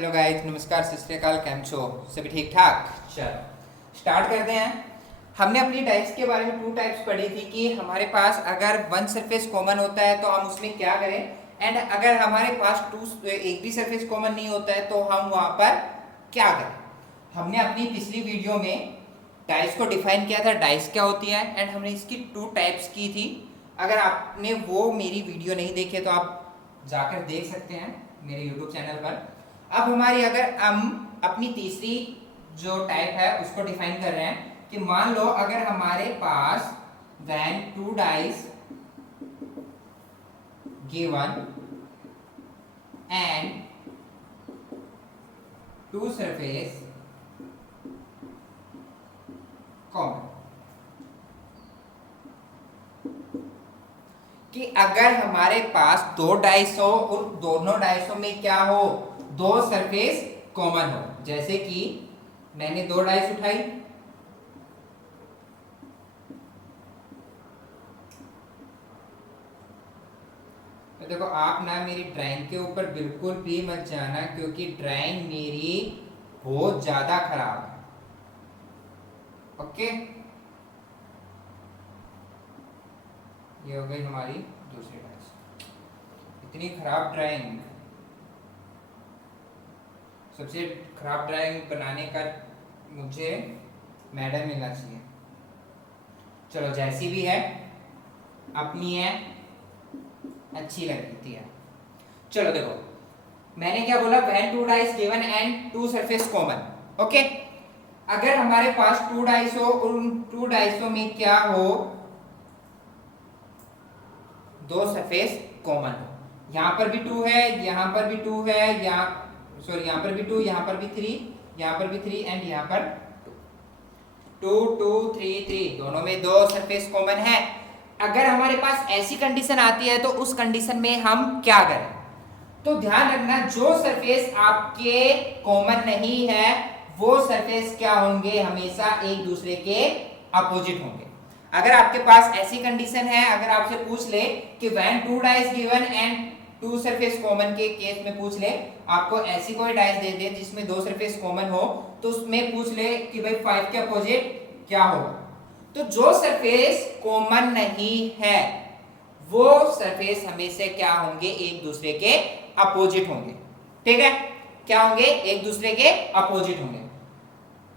Hello guys, नमस्कार, सत श्री अकाल, कैम छो सभी ठीक ठाक। चलो स्टार्ट करते हैं। हमने अपनी टाइप्स के बारे में 2 टाइप्स पढ़ी थी कि हमारे पास अगर वन सरफेस कॉमन होता है तो हम उसमें क्या करें, एंड अगर हमारे पास एक भी सरफेस कॉमन नहीं होता है तो हम वहां पर क्या करें। हमने अपनी पिछली वीडियो में डाइस को डिफाइन किया था, डाइस क्या होती है, एंड हमने इसकी 2 टाइप्स की थी। अगर आपने वो मेरी वीडियो नहीं देखे तो आप जाकर देख सकते हैं मेरे यूट्यूब चैनल पर। अब हमारी अगर हम अपनी तीसरी जो टाइप है उसको डिफाइन कर रहे हैं कि मान लो अगर हमारे पास when 2 dice given and 2 surface common, कि अगर हमारे पास 2 डाइस हो और दोनों डाइसों में क्या हो, 2 सरफेस कॉमन हो। जैसे कि मैंने 2 डाइस उठाई, तो देखो आप ना मेरी ड्राइंग के ऊपर बिल्कुल भी मत जाना क्योंकि ड्राइंग मेरी बहुत ज्यादा खराब है। ओके, ये हो गई हमारी दूसरी डाइस। इतनी खराब ड्राइंग, सबसे खराब ड्राइंग बनाने का मुझे मेडल मिलना चाहिए। चलो जैसी भी है, अपनी है, अच्छी लगती है। चलो देखो मैंने क्या बोला, when 2 dice given and 2 surface common। Okay, अगर हमारे पास 2 डाइस हो और उन 2 डाइसों में क्या हो, 2 सरफेस कॉमन हो। यहां पर भी 2 है, यहां पर भी 2 है, यहाँ पर भी 2, यहां पर भी 3, यहां पर भी 3 एंड यहां पर 2 2 3 3, दोनों में 2 सरफेस कॉमन है। अगर हमारे पास ऐसी कंडीशन आती है तो उस कंडीशन में हम क्या करें। तो ध्यान रखना, जो सरफेस आपके कॉमन नहीं है वो सरफेस क्या होंगे, हमेशा एक दूसरे के अपोजिट होंगे। अगर आपके पास ऐसी कंडीशन है, अगर आपसे पूछ ले कि when 2 dice given and 2 surface common के केस में पूछ ले, आपको ऐसी कोई डाइस दे दे जिसमें 2 सरफेस कॉमन हो, तो उसमें पूछ ले कि भाई 5 के अपोजिट क्या होगा। तो जो सरफेस कॉमन नहीं है वो सरफेस हमेशा क्या होंगे, एक दूसरे के अपोजिट होंगे। ठीक है, क्या होंगे, एक दूसरे के अपोजिट होंगे।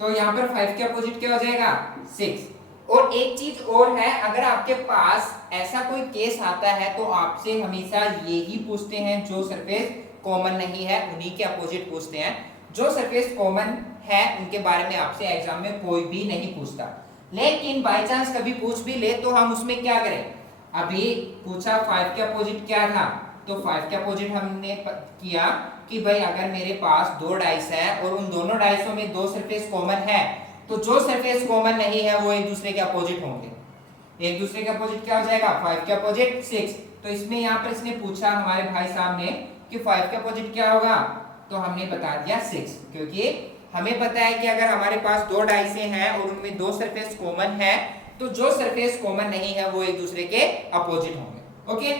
तो यहां पर 5 के अपोजिट क्या हो जाएगा, 6। और एक चीज और है, अगर आपके पास ऐसा कोई केस आता है तो आपसे हमेशा यही पूछते हैं, जो सरफेस कॉमन नहीं है उन्हीं के अपोजिट पूछते हैं। जो सरफेस कॉमन है उनके बारे में आपसे एग्जाम में कोई भी नहीं पूछता। लेकिन बाय चांस कभी पूछ भी ले तो हम उसमें क्या करें। अभी पूछा 5 के अपोजिट क्या था, तो 5 के अपोजिट हमने किया कि भाई अगर मेरे पास 2 डाइस है और उन दोनों डाइसों में 2 सरफेस कॉमन है, तो जो सरफेस कॉमन नहीं है वो एक दूसरे के अपोजिट होंगे। एक दूसरे के अपोजिट क्या हो जाएगा, 5 के अपोजिट 6। तो इसमें यहाँ पर इसने पूछा हमारे भाई साहब ने कि 5 के अपोजिट क्या होगा, तो हमने बता दिया 6, क्योंकि हमें पता है कि अगर हमारे पास 2 डाइसे हैं और उनमें 2 सरफेस कॉमन है तो जो सरफेस कॉमन नहीं है वो एक दूसरे के अपोजिट होंगे। ओके,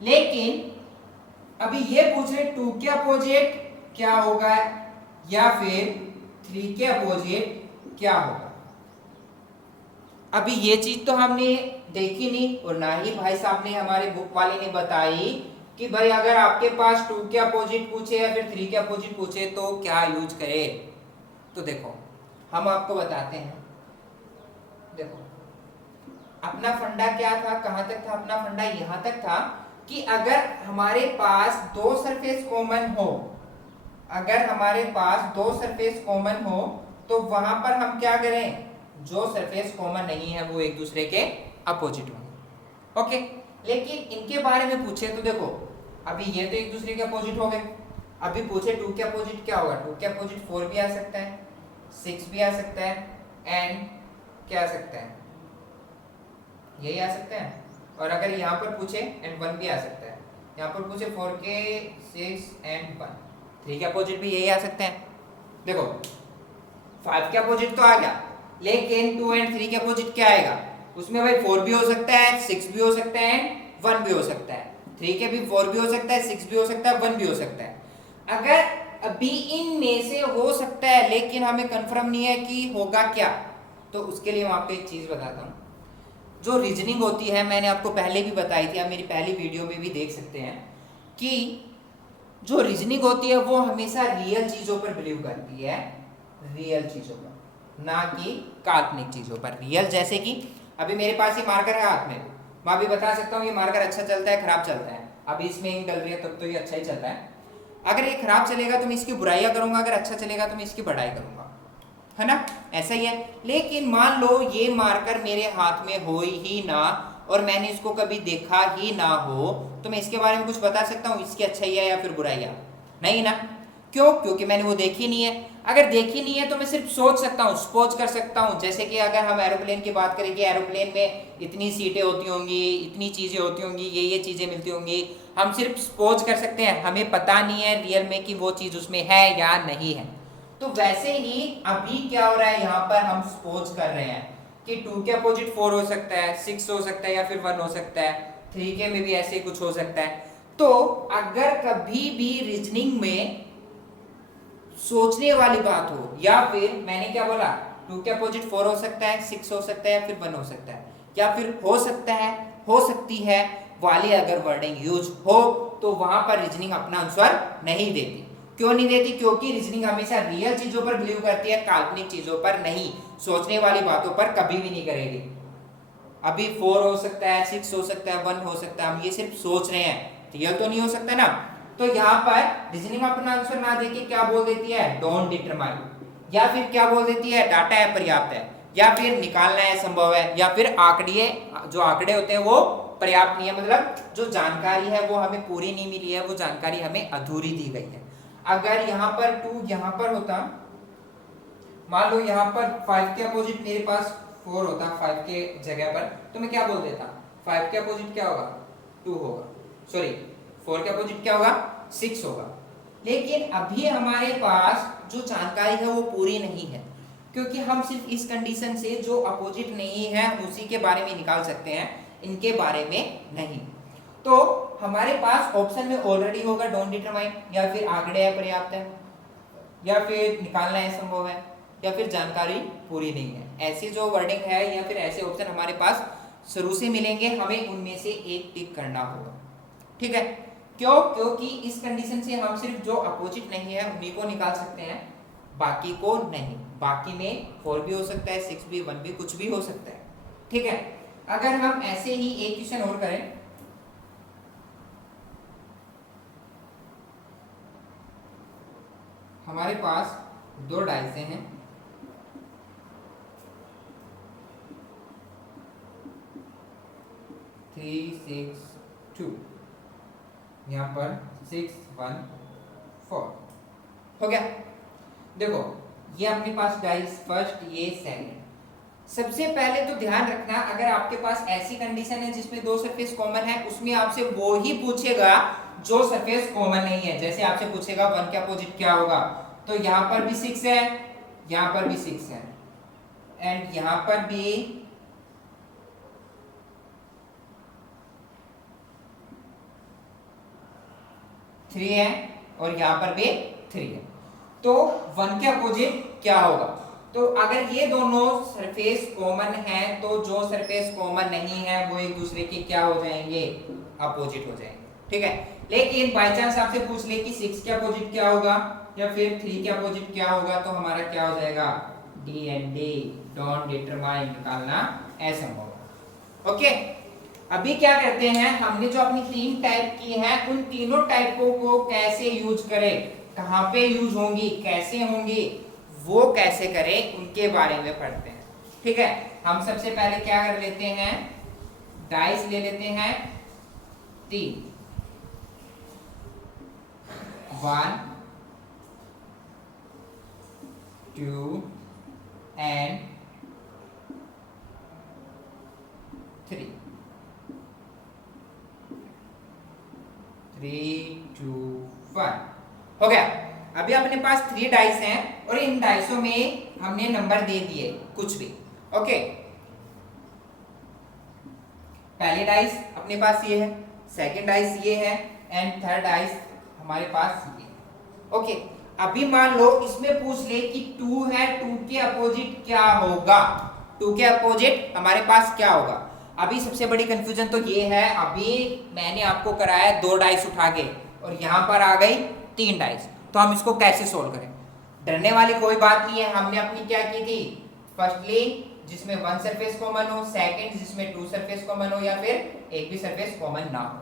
लेकिन अभी ये पूछ रहे 2 के अपोजिट क्या होगा या फिर 3 के अपोजिट क्या होगा। अभी ये चीज तो हमने देखी नहीं और ना ही भाई साहब ने, हमारे बुक वाले ने बताई कि भाई अगर आपके पास 2 के अपोजिट पूछे या फिर 3 के अपोजिट पूछे तो क्या यूज करे। तो देखो हम आपको बताते हैं। देखो अपना फंडा क्या था, कहां तक था अपना फंडा, यहां तक था कि अगर हमारे पास 2 सरफेस कॉमन हो, अगर हमारे पास 2 सरफेस कॉमन हो तो वहां पर हम क्या करें, जो सरफेस कॉमन नहीं है वो एक दूसरे के अपोजिट होंगे। ओके, लेकिन इनके बारे में पूछे तो देखो अभी ये तो एक दूसरे के अपोजिट हो गए। अभी पूछे 2 के अपोजिट क्या होगा, 2 के अपोजिट 4 भी आ सकता है, 6 भी आ सकता है, एंड क्या आ सकता है, यही आ सकता है। और अगर यहाँ पर पूछे एंड 1 भी आ सकता है, यहाँ पर पूछे 4 के 6 एंड 1, 3 के अपोजिट भी यही आ सकते हैं। देखो 5 के अपोजिट तो आ गया, लेकिन 2 एंड 3 के अपोजिट क्या आएगा, उसमें भाई 4 भी हो सकता है, 6 भी हो सकता है, 1 भी हो सकता है। 3 के भी 4 भी हो सकता है, 6 भी हो सकता है, 1 भी हो सकता है। अगर अभी इनमें से हो सकता है, लेकिन हमें कंफर्म नहीं है कि होगा क्या। तो उसके लिए मैं आपको एक चीज बताता हूँ। जो रीजनिंग होती है, मैंने आपको पहले भी बताई थी, आप मेरी पहली वीडियो में भी देख सकते हैं कि जो रीजनिंग होती है वो हमेशा रियल चीजों पर बिलीव करती है, रियल चीजों पर, ना कि काल्पनिक चीजों पर। रियल जैसे कि अभी मेरे पास ये मार्कर है हाथ में, मैं अभी बता सकता हूँ ये मार्कर अच्छा चलता है खराब चलता है। अभी इसमें इंक डल रही है तब तो ये अच्छा ही चल रहा है। अगर ये खराब चलेगा तो मैं इसकी बुराइयां करूंगा, अगर अच्छा चलेगा तो मैं इसकी बढ़ाई करूंगा, है ना। ऐसा ही है। लेकिन मान लो ये मार्कर मेरे हाथ में हो ही ना और मैंने इसको कभी देखा ही ना हो, तो मैं इसके बारे में कुछ बता सकता हूँ इसकी अच्छाइयाँ या फिर बुराइयाँ? नहीं ना। क्यों? क्योंकि मैंने वो देखी नहीं है। अगर देखी नहीं है तो मैं सिर्फ सोच सकता हूँ, सपोज कर सकता हूँ। जैसे कि अगर हम एरोप्लेन की बात करें कि एरोप्लेन में इतनी सीटें होती होंगी, इतनी चीजें होती होंगी, ये चीजें मिलती होंगी, हम सिर्फ सपोज कर सकते हैं, हमें पता नहीं है रियल में कि वो चीज उसमें है या नहीं है। तो वैसे ही अभी क्या हो रहा है, यहाँ पर हम सपोज कर रहे हैं कि 2 के अपोजिट 4 हो सकता है, 6 हो सकता है या फिर 1 हो सकता है, 3 के में भी ऐसे ही कुछ हो सकता है। तो अगर कभी भी रीजनिंग में सोचने वाली बात हो, या फिर मैंने क्या बोला, 2 के अपोजिट 4 हो सकता है, 6 हो सकता है या फिर 1 हो सकता है, या फिर हो सकता है, हो सकती है वाली अगर वर्डिंग यूज हो, तो वहां पर रीजनिंग अपना आंसर नहीं देती। क्यों नहीं देती? क्योंकि रीजनिंग हमेशा रियल चीजों पर बिलीव करती है, काल्पनिक चीजों पर नहीं। सोचने वाली बातों पर कभी भी नहीं करेगी। अभी 4 हो सकता है, 6 हो सकता है, 1 हो सकता है, हम ये सिर्फ सोच रहे हैं, रियल तो नहीं हो सकता ना। तो यहाँ पर रीजनिंग अपना आंसर ना देके क्या बोल देती है, डोंट डिटरमाइन, या फिर क्या बोल देती है, डाटा है पर्याप्त है, या फिर निकालना है संभव है, या फिर आंकड़े, जो आंकड़े होते हैं वो पर्याप्त नहीं है, मतलब जो जानकारी है वो हमें पूरी नहीं मिली है, वो जानकारी हमें अधूरी दी गई है। अगर यहाँ पर 2 यहाँ पर होता, मान लो यहाँ पर 5 के अपोजिट मेरे पास 4 होता, 5 के जगह पर, तो मैं क्या बोल देता, 5 के अपोजिट क्या होगा, 2 होगा, सॉरी 4 के अपोजिट क्या होगा, 6 होगा। लेकिन अभी हमारे पास जो जानकारी है वो पूरी नहीं है, क्योंकि हम सिर्फ इस कंडीशन से जो अपोजिट नहीं है उसी के बारे में निकाल सकते हैं, इनके बारे में नहीं। तो हमारे पास ऑप्शन में ऑलरेडी होगा डोंट डिटरमाइन, या फिर आंकड़े है पर्याप्त है, या फिर निकालना है संभव है, या फिर जानकारी पूरी नहीं है। ऐसी जो वर्डिंग है या फिर ऐसे ऑप्शन हमारे पास शुरू से मिलेंगे, हमें उनमें से एक टिक करना होगा। ठीक है? क्यों? क्योंकि इस कंडीशन से हम सिर्फ जो अपोजिट नहीं है उन्हीं को निकाल सकते हैं, बाकी को नहीं। बाकी में 4 भी हो सकता है, 6 भी, 1 भी, कुछ भी हो सकता है। ठीक है? अगर हम ऐसे ही एक क्वेश्चन और करें, हमारे पास 2 डाइस हैं, 3 6 2, यहाँ पर 6 1 4 हो गया। देखो ये अपने पास डाइस फर्स्ट, ये सेकंड। सबसे पहले तो ध्यान रखना, अगर आपके पास ऐसी कंडीशन है जिसमें 2 सरफेस कॉमन है, उसमें आपसे वो ही पूछेगा जो सरफेस कॉमन नहीं है। जैसे आपसे पूछेगा 1 के अपोजिट क्या होगा, तो यहाँ पर भी 6 है, यहाँ पर भी 6 है, एंड यहाँ पर भी 3 है, और यहाँ पर भी 3 है। तो 1 के अपोजिट क्या होगा? तो अगर ये दोनों सरफेस कॉमन है, तो जो सरफेस कॉमन नहीं है वो एक दूसरे के क्या हो जाएंगे, अपोजिट हो जाएंगे। ठीक है? लेकिन बाय चांस आपसे पूछ ले कि 6 के अपोजिट क्या होगा या फिर 3 के अपोजिट क्या होगा, तो हमारा क्या हो जाएगा, D and D, don't determine, निकालना असंभव। ओके, अभी क्या करते हैं, हमने जो अपनी 3 टाइप की है, उन तीनों टाइपों को कैसे यूज करें, कहां पे यूज होंगी, कैसे होंगी, वो कैसे करें, उनके बारे में पढ़ते हैं। ठीक है? हम सबसे पहले क्या कर लेते हैं, डाइस ले लेते हैं 3, 1 2 एंड 3, 3 2 1 हो गया। अभी अपने पास 3 डाइस हैं और इन डाइसों में हमने नंबर दे दिए कुछ भी। ओके, पहली डाइस अपने पास ये है, सेकंड डाइस ये है, एंड थर्ड डाइस हमारे पास ये। ओके, अभी मान लो इसमें पूछ ले कि 2 है, 2 के अपोजिट क्या होगा, 2 के अपोजिट हमारे पास क्या होगा। अभी सबसे बड़ी कंफ्यूजन तो ये है, अभी मैंने आपको कराया 2 डाइस उठा के और यहां पर आ गई 3 डाइस, तो हम इसको कैसे सोल्व करें। डरने वाली कोई बात नहीं है, हमने अपनी क्या की थी, फर्स्टली जिसमें 1 सरफेस कॉमन हो, सेकंड जिसमें 2 सरफेस कॉमन हो या फिर एक भी सरफेस कॉमन ना हो।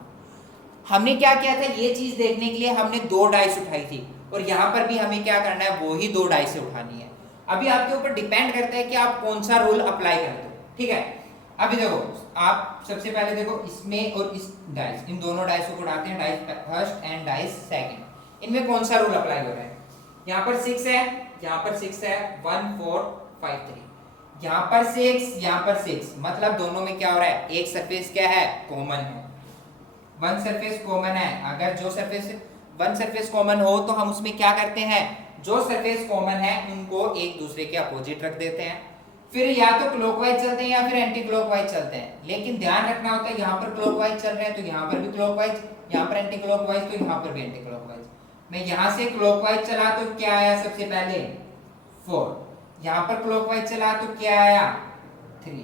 हमने क्या किया था, ये चीज देखने के लिए हमने 2 डाइस उठाई थी और यहां पर भी हमें क्या करना है, वो ही 2 डाइस उठानी है। अभी आपके ऊपर डिपेंड करता है कि आप कौन सा रूल अप्लाई करते हो, ठीक है। अभी देखो आप सबसे पहले देखो इसमें और इस डाइस, इन दोनों डाइस को उड़ाते हैं, dice first and dice second, इनमें कौन सा रूल अप्लाई हो रहा है। यहाँ पर 6 है, यहाँ पर 6 है, 1 4 5 3, यहाँ पर 6, यहाँ पर 6, मतलब दोनों में क्या हो रहा है, एक सरफेस क्या है, कॉमन है, 1 सरफेस कॉमन है। अगर जो सरफेस 1 सरफेस कॉमन हो तो हम उसमें क्या करते हैं, जो सरफेस कॉमन है उनको एक दूसरे के अपोजिट रख देते हैं, फिर या तो क्लॉकवाइज चलते हैं या फिर एंटी क्लॉकवाइज चलते हैं। लेकिन ध्यान रखना होता है, यहाँ पर क्लॉकवाइज चल रहे हैं तो यहाँ पर भी क्लॉकवाइज, यहाँ पर एंटी क्लॉकवाइज तो यहाँ पर भी एंटी क्लॉकवाइज। मैं यहाँ से क्लॉकवाइज चला तो क्या आया, सबसे पहले 4, यहाँ पर क्लॉकवाइज चला तो क्या आया 3,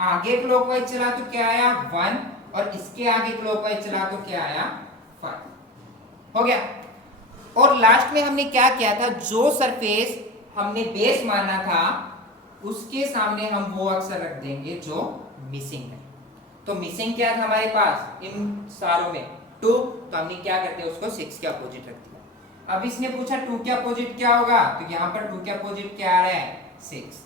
आगे क्लॉकवाइज चला तो क्या आया 1 और इसके आगे क्लॉकवाइज चला तो क्या आया 5, हो गया। और लास्ट में हमने क्या किया था, जो सरफेस हमने बेस माना था उसके सामने हम वो अक्षर रख देंगे जो मिसिंग है। तो मिसिंग क्या था हमारे पास इन सारों में 2, तो हमने क्या करते हैं उसको 6 के अपोजिट रख दिया। अब इसने पूछा 2 के अपोजिट क्या होगा, तो यहाँ पर 2 के अपोजिट क्या आ रहा है 6,